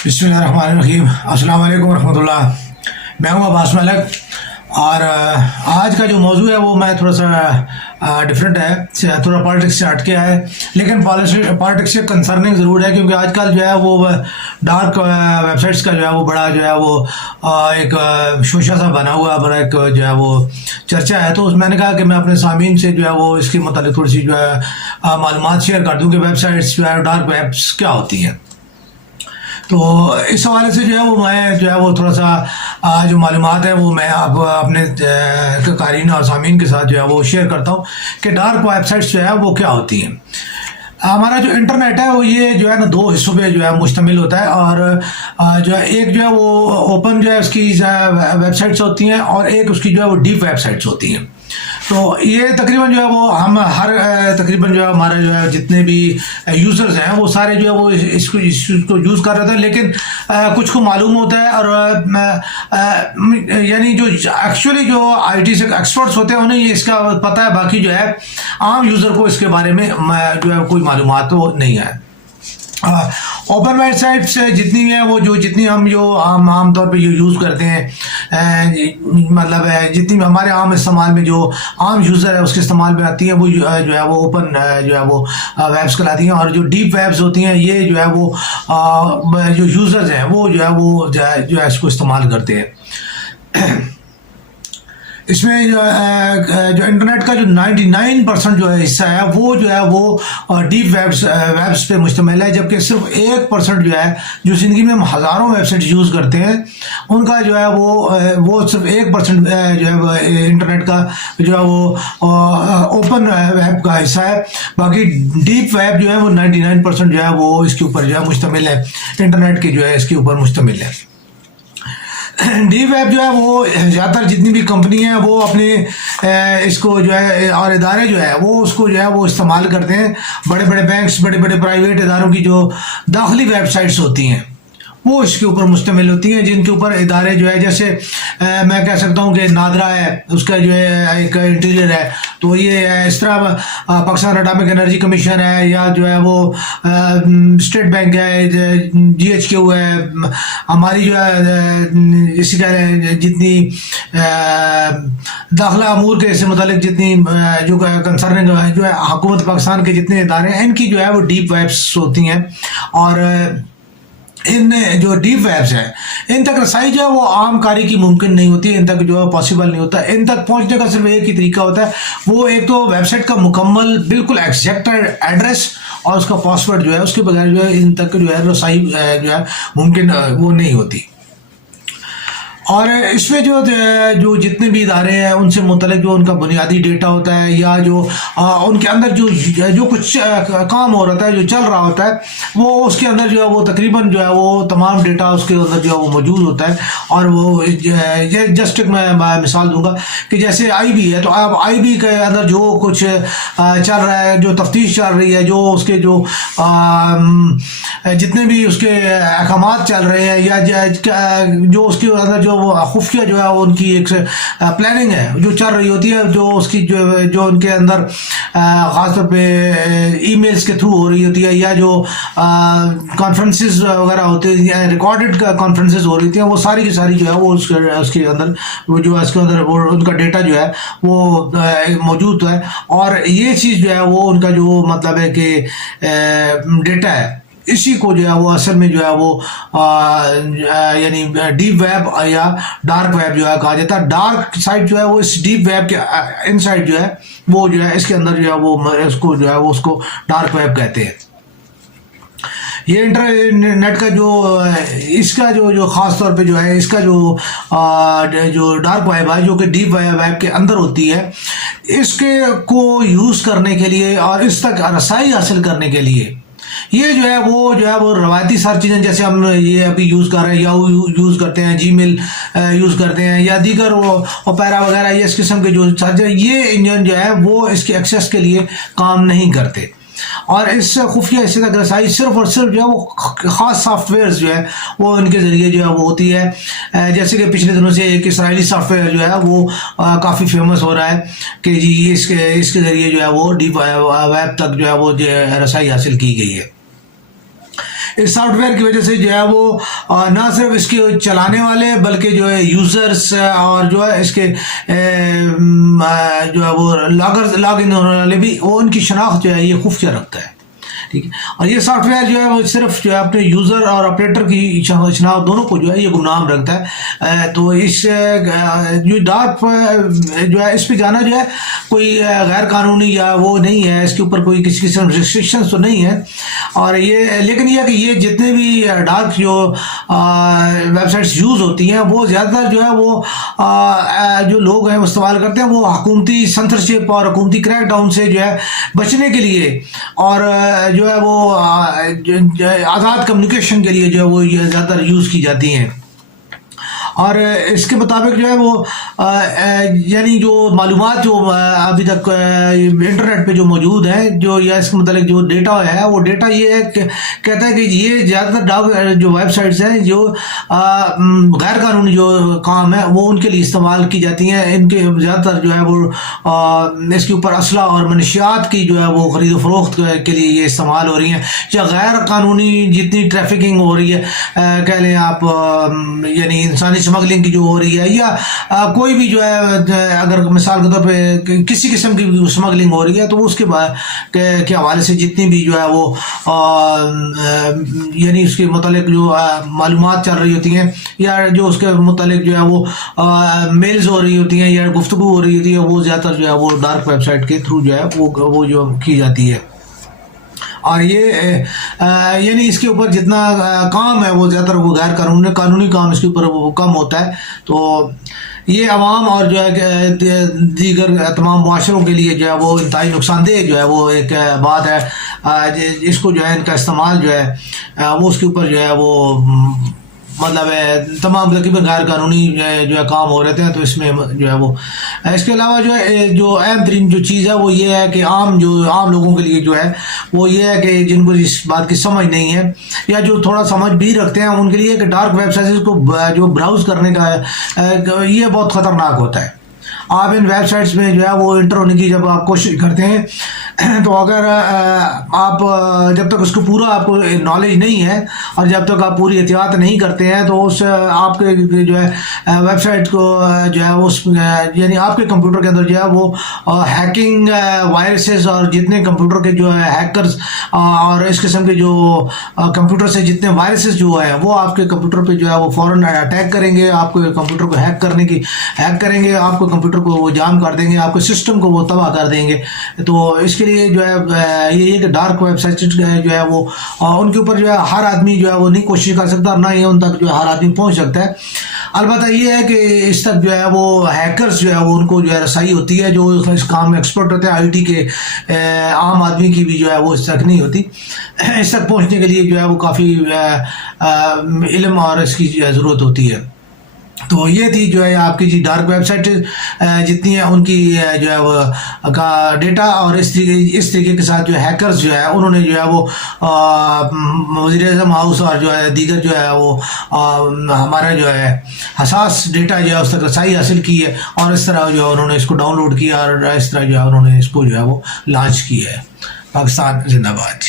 बिस्मिल्लाहिर्रहमानिर्रहीम। अस्सलाम वालेकुम रहमतुल्लाह। मैं हूँ अब्बास मलिक और आज का जो मौजू है वो मैं थोड़ा सा डिफरेंट है, थोड़ा पॉलिटिक्स से हट के है, लेकिन पॉलिटिक्स से कंसर्निंग ज़रूर है क्योंकि आजकल जो है वो डार्क वेबसाइट्स का जो है वो बड़ा जो है वो एक शोशा सा बना हुआ बड़ा एक जो है वो चर्चा है। तो मैंने कहा कि मैं अपने सामीन से जो है वो इसके मतलब थोड़ी सी जो है मालूमात शेयर कर दूँ कि वेबसाइट्स जो है डार्क वेब्स क्या होती हैं। तो इस हवाले से जो है वो मैं जो है वो थोड़ा सा जो मालूमात है वो मैं आप अपने क़ारीन और सामीन के साथ जो है वो शेयर करता हूँ कि डार्क वेबसाइट्स जो है वो क्या होती हैं। हमारा जो इंटरनेट है वो ये जो है ना दो हिस्सों पे जो है मुश्तमिल होता है और जो है एक जो है वो ओपन जो है उसकी वेबसाइट्स होती हैं और एक उसकी जो है वो डीप वेबसाइट्स होती हैं। तो ये तकरीबन जो है वो हम हर तकरीबन जो है हमारे जो है जितने भी यूज़र्स हैं वो सारे जो है वो इसको यूज़ कर रहे थे, लेकिन कुछ को मालूम होता है और यानी जो एक्चुअली जो आईटी से एक्सपर्ट्स होते हैं उन्हें ये इसका पता है, बाकी जो है आम यूज़र को इसके बारे में जो है कोई मालूमात तो नहीं है। ओपन वेबसाइट्स जितनी है वो जो जितनी हम जो आम तौर पे जो यूज़ करते हैं मतलब जितनी हमारे आम इस्तेमाल में जो आम यूज़र है उसके इस्तेमाल में आती हैं वो जो है वो ओपन जो है वो वेब्स कहलाती हैं। और जो डीप वेब्स होती हैं ये जो है वो जो यूज़र्स हैं वो जो है इसको इस्तेमाल करते हैं। इसमें जो इंटरनेट का जो 99% जो है हिस्सा है वो जो है वो डीप वेब्स पे मुश्तमिल है, जबकि सिर्फ 1% जो है जो ज़िंदगी में हम हज़ारों वेबसाइट यूज़ करते हैं उनका जो है वो सिर्फ 1% जो है इंटरनेट का जो है वो ओपन वेब का हिस्सा है। बाकी डीप वेब जो है वो 99% जो है वो इसके ऊपर जो है मुश्तमिल है, इंटरनेट के जो है इसके ऊपर मुश्तमिल है। डीप वेब जो है वो ज़्यादातर जितनी भी कंपनी है वो अपने इसको जो है और इदारे जो है वो उसको जो है वो इस्तेमाल करते हैं। बड़े बड़े बैंक्स, बड़े बड़े प्राइवेट इदारों की जो दाखिली वेबसाइट्स होती हैं वो इसके ऊपर मुश्तमिल होती हैं, जिनके ऊपर इदारे जो है जैसे मैं कह सकता हूँ कि नादरा है उसका जो है एक इंटीरियर है, तो ये इस तरह पाकिस्तान एटॉमिक एनर्जी कमीशन है या जो है वो स्टेट बैंक है, GHQ है, हमारी जो है इसी कह जितनी दाखिला अमूर के से मुतालिक जितनी जो कंसर्निंग जो है हुकूमत पाकिस्तान के जितने इदारे हैं इनकी जो है वो डीप वेब्स होती हैं। और इन जो डीप वेब्स हैं इन तक रसाई जो है वो आम कारी की मुमकिन नहीं होती, इन तक जो है पॉसिबल नहीं होता। इन तक पहुंचने का सिर्फ एक ही तरीका होता है, वो एक तो वेबसाइट का मुकम्मल बिल्कुल एग्जैक्ट एड्रेस और उसका पासवर्ड जो है उसके बगैर जो है इन तक जो है रसाई जो है मुमकिन वो नहीं होती। और इसमें जो जितने भी इदारे हैं उनसे मुतल्लिक जो उनका बुनियादी डेटा होता है या जो उनके अंदर जो कुछ काम हो रहा है जो चल रहा होता है वो उसके अंदर जो है वो तकरीबन जो है वो तमाम डेटा उसके अंदर जो है वो मौजूद होता है। और वो जस्ट मैं मिसाल दूंगा कि जैसे IB है, तो अब IB के अंदर जो कुछ चल रहा है, जो तफ्तीश चल रही है, जो उसके जो जितने भी उसके अहकामात चल रहे हैं या जो उसके अंदर जो खुफिया जो है उनकी एक प्लानिंग है जो चल रही होती है, जो उसकी जो उनके अंदर ख़ासतौर पे ईमेल्स के थ्रू हो रही होती है या जो कॉन्फ्रेंसेस वगैरह होते हैं या रिकॉर्डेड कॉन्फ्रेंसेस हो रही थी, वो सारी की सारी जो है वो उसके अंदर वो जो है उसके अंदर वो उनका डेटा जो है वो मौजूद है। और ये चीज़ जो है वो उनका जो मतलब है कि डेटा है इसी को जो है वो असल में जो है वो यानी डीप वेब या डार्क वेब जो है कहा जाता है। डार्क साइट जो है वो इस डीप वेब के इनसाइड जो है वो जो है इसके अंदर जो है वो इसको जो है वो उसको डार्क वेब कहते हैं। ये इंटरनेट का जो इसका जो ख़ास तौर पे जो है इसका जो डार्क वेब है जो कि डीप वेब के अंदर होती है, इसके को यूज़ करने के लिए और इस तक रसाई हासिल करने के लिए ये जो है वो रवायती सारी चीज़ें जैसे हम ये अभी यूज़ कर रहे हैं या यूज़ करते हैं, जीमेल यूज़ करते हैं या दीगर वो ओपेरा वगैरह ये इस किस्म के जो चार्जर ये इंजन जो है वो इसके एक्सेस के लिए काम नहीं करते। और इस खुफिया हिस्से तक रसाई सिर्फ और सिर्फ जो है वो ख़ास सॉफ्टवेयर जो है वो इनके ज़रिए जो है वो होती है। जैसे कि पिछले दिनों से एक इसराइली सॉफ्टवेयर जो है वो काफ़ी फेमस हो रहा है कि जी इसके ज़रिए जो है वो डीप वेब तक जो है वो रसाई हासिल की गई है। اس سافٹ ویئر کی وجہ سے جو ہے وہ نہ صرف اس کے چلانے والے بلکہ جو ہے یوزرس اور جو ہے اس کے جو ہے وہ لاگ ان ہونے والے بھی وہ ان کی شناخت جو ہے یہ خفیہ رکھتا ہے. ٹھیک ہے. اور یہ سافٹ ویئر جو ہے وہ صرف جو ہے اپنے یوزر اور آپریٹر کی شناخت دونوں کو جو ہے یہ گمنام رکھتا ہے. تو اس جو ڈارک جو ہے اس پہ جانا جو ہے کوئی غیر قانونی یا وہ نہیں ہے, اس کے اوپر کوئی کسی قسم ریسٹرکشنس تو نہیں ہے. اور یہ لیکن یہ کہ یہ جتنے بھی ڈارک جو ویب سائٹس یوز ہوتی ہیں وہ زیادہ تر جو ہے وہ جو لوگ ہیں استعمال کرتے ہیں وہ حکومتی سنسرشپ اور حکومتی کریک ڈاؤن سے جو ہے بچنے کے لیے اور جو ہے وہ آزاد کمیونیکیشن کے لیے جو ہے وہ یہ زیادہ تر یوز کی جاتی ہیں. اور اس کے مطابق جو ہے وہ یعنی جو معلومات جو ابھی تک انٹرنیٹ پہ جو موجود ہیں جو یا اس کے متعلق جو ڈیٹا ہے وہ ڈیٹا یہ ہے کہ کہتا ہے کہ یہ زیادہ تر ڈاک جو ویب سائٹس ہیں جو غیر قانونی جو کام ہے وہ ان کے لیے استعمال کی جاتی ہیں. ان کے زیادہ تر جو ہے وہ اس کے اوپر اسلحہ اور منشیات کی جو ہے وہ خرید و فروخت کے لیے یہ استعمال ہو رہی ہیں, یا غیر قانونی جتنی ٹریفکنگ ہو رہی ہے کہہ لیں آپ یعنی انسانی اسمگلنگ کی جو ہو رہی ہے یا کوئی بھی جو ہے اگر مثال کے طور پہ کسی قسم کی اسمگلنگ ہو رہی ہے تو اس کے کے حوالے سے جتنی بھی جو ہے وہ یعنی اس کے متعلق جو معلومات چل رہی ہوتی ہیں یا جو اس کے متعلق جو ہے وہ میلز ہو رہی ہوتی ہیں یا گفتگو ہو رہی ہوتی ہے وہ زیادہ تر جو ہے وہ ڈارک ویب سائٹ کے تھرو جو ہے وہ جو کی جاتی ہے. اور یہ یعنی اس کے اوپر جتنا کام ہے وہ زیادہ تر وہ غیر قانونی کام اس کے اوپر وہ کم ہوتا ہے. تو یہ عوام اور جو ہے دیگر تمام معاشروں کے لیے جو ہے وہ انتہائی نقصان دہ جو ہے وہ ایک بات ہے. اس کو جو ہے ان کا استعمال جو ہے وہ اس کے اوپر جو ہے وہ مطلب تمام تقریباً غیر قانونی جو ہے کام ہو رہتے ہیں. تو اس میں جو ہے وہ اس کے علاوہ جو ہے جو اہم ترین جو چیز ہے وہ یہ ہے کہ عام لوگوں کے لیے جو ہے وہ یہ ہے کہ جن کو اس بات کی سمجھ نہیں ہے یا جو تھوڑا سمجھ بھی رکھتے ہیں ان کے لیے کہ ڈارک ویب سائٹس کو جو براؤز کرنے کا یہ بہت خطرناک ہوتا ہے. آپ ان ویب سائٹس میں جو ہے وہ انٹر ہونے کی جب آپ کوشش کرتے ہیں تو اگر آپ جب تک اس کو پورا آپ کو نالج نہیں ہے اور جب تک آپ پوری احتیاط نہیں کرتے ہیں تو اس آپ کے جو ہے ویب سائٹ کو جو ہے اس یعنی آپ کے کمپیوٹر کے اندر جو ہے وہ ہیکنگ وائرسز اور جتنے کمپیوٹر کے جو ہے ہیکرز اور اس قسم کے جو کمپیوٹر سے جتنے وائرسز جو ہے وہ آپ کے کمپیوٹر پہ جو ہے وہ فوراً اٹیک کریں گے, آپ کے کمپیوٹر کو ہیک کریں گے, آپ کو کمپیوٹر کو وہ جام کر دیں گے, آپ کے سسٹم کو وہ تباہ کر دیں گے. تو اس کے لیے جو ہے یہ کہ ڈارک ویب سائٹ جو ہے وہ ان کے اوپر جو ہے ہر آدمی جو ہے وہ نہیں کوشش کر سکتا اور نہ ہی ان تک جو ہے ہر آدمی پہنچ سکتا ہے. البتہ یہ ہے کہ اس تک جو ہے وہ ہیکرز جو ہے وہ ان کو جو ہے رسائی ہوتی ہے, جو اس کام میں ایکسپرٹ ہوتے ہیں آئی ٹی کے, عام آدمی کی بھی جو ہے وہ اس تک نہیں ہوتی. اس تک پہنچنے کے لیے جو ہے وہ کافی علم اور اس کی ضرورت ہوتی ہے. تو یہ تھی جو ہے آپ کی جی ڈارک ویب سائٹ جتنی ہیں ان کی جو ہے وہ کا ڈیٹا, اور اس طریقے کے ساتھ جو ہیکرز جو ہے انہوں نے جو ہے وہ وزیر اعظم ہاؤس اور جو ہے دیگر جو ہے وہ ہمارا جو ہے حساس ڈیٹا جو ہے اس تک رسائی حاصل کی ہے, اور اس طرح جو ہے انہوں نے اس کو ڈاؤن لوڈ کیا اور اس طرح جو ہے انہوں نے اس کو جو ہے وہ لانچ کی ہے. پاکستان زندہ باد.